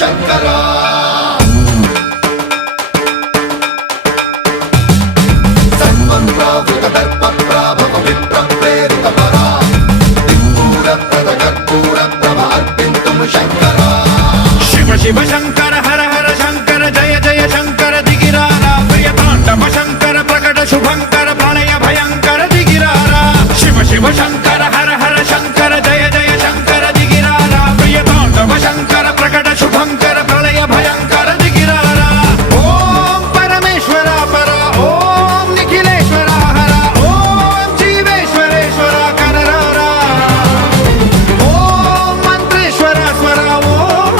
శంకరా సర్వం ప్రావృత దర్ప ప్రాభవ విప్ర ప్రేరిత పరా దిక్పూర ప్రద కర్పూర ప్రభ అర్పింతుము శంకరా శివ శివ శంకర